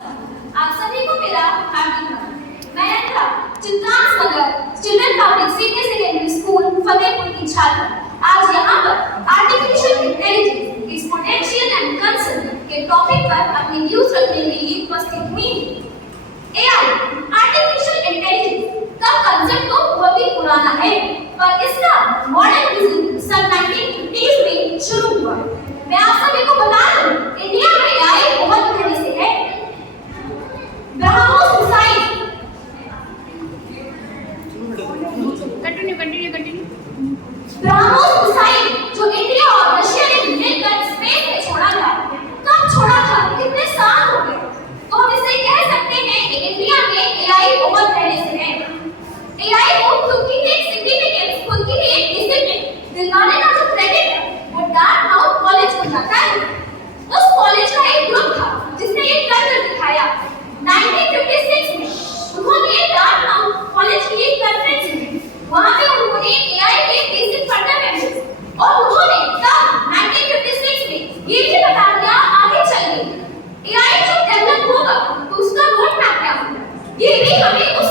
आप सभी को मेरा हार्दिक नमन। मैं Antara Chitransh Nagar children public senior secondary school Fatehpur की छात्र आज यहाँ पर artificial intelligence its potential and concern के टॉपिक पर अपनी व्यूज रखने के लिए उपस्थित हुई। एआई आर्टिफिशियल इंटेलिजेंस का कंसेप्ट तो बहुत ही पुराना है, पर इसका मॉडर्न यूज सन 1950s में शुरू हुआ। मैं आप सभी को बता दूं, इंडिया में एआई बहुत पहले से है। BrahMos missile continue BrahMos missile जो इंडिया और रशिया ने मिलकर स्पेस में छोड़ा था, कब छोड़ा था, कितने साल हो गए, तो हम इसे कह सकते हैं कि इंडिया में एआई बहुत पहले से है। एआई को खुद की एक सिग्निफिकेंस, खुद की एक डिसिप्लिन दिलवाने का जो क्रेडिट है वो डार्टमाउथ कॉलेज को जाता है। उस कॉलेज का एक ग्रुप था जिसने ये करके दिखाया। 1956 में उन्होंने डार्टमाउथ कॉलेज की एक कॉन्फ्रेंस में, वहां पे उन्होंने एआई के बेसिक फंडामेंटल्स और उन्होंने तब 1956 में ये भी बता दिया आगे चल के एआई जब डेवलप होगा तो उसका रोड मैप क्या होगा, ये भी हमें उस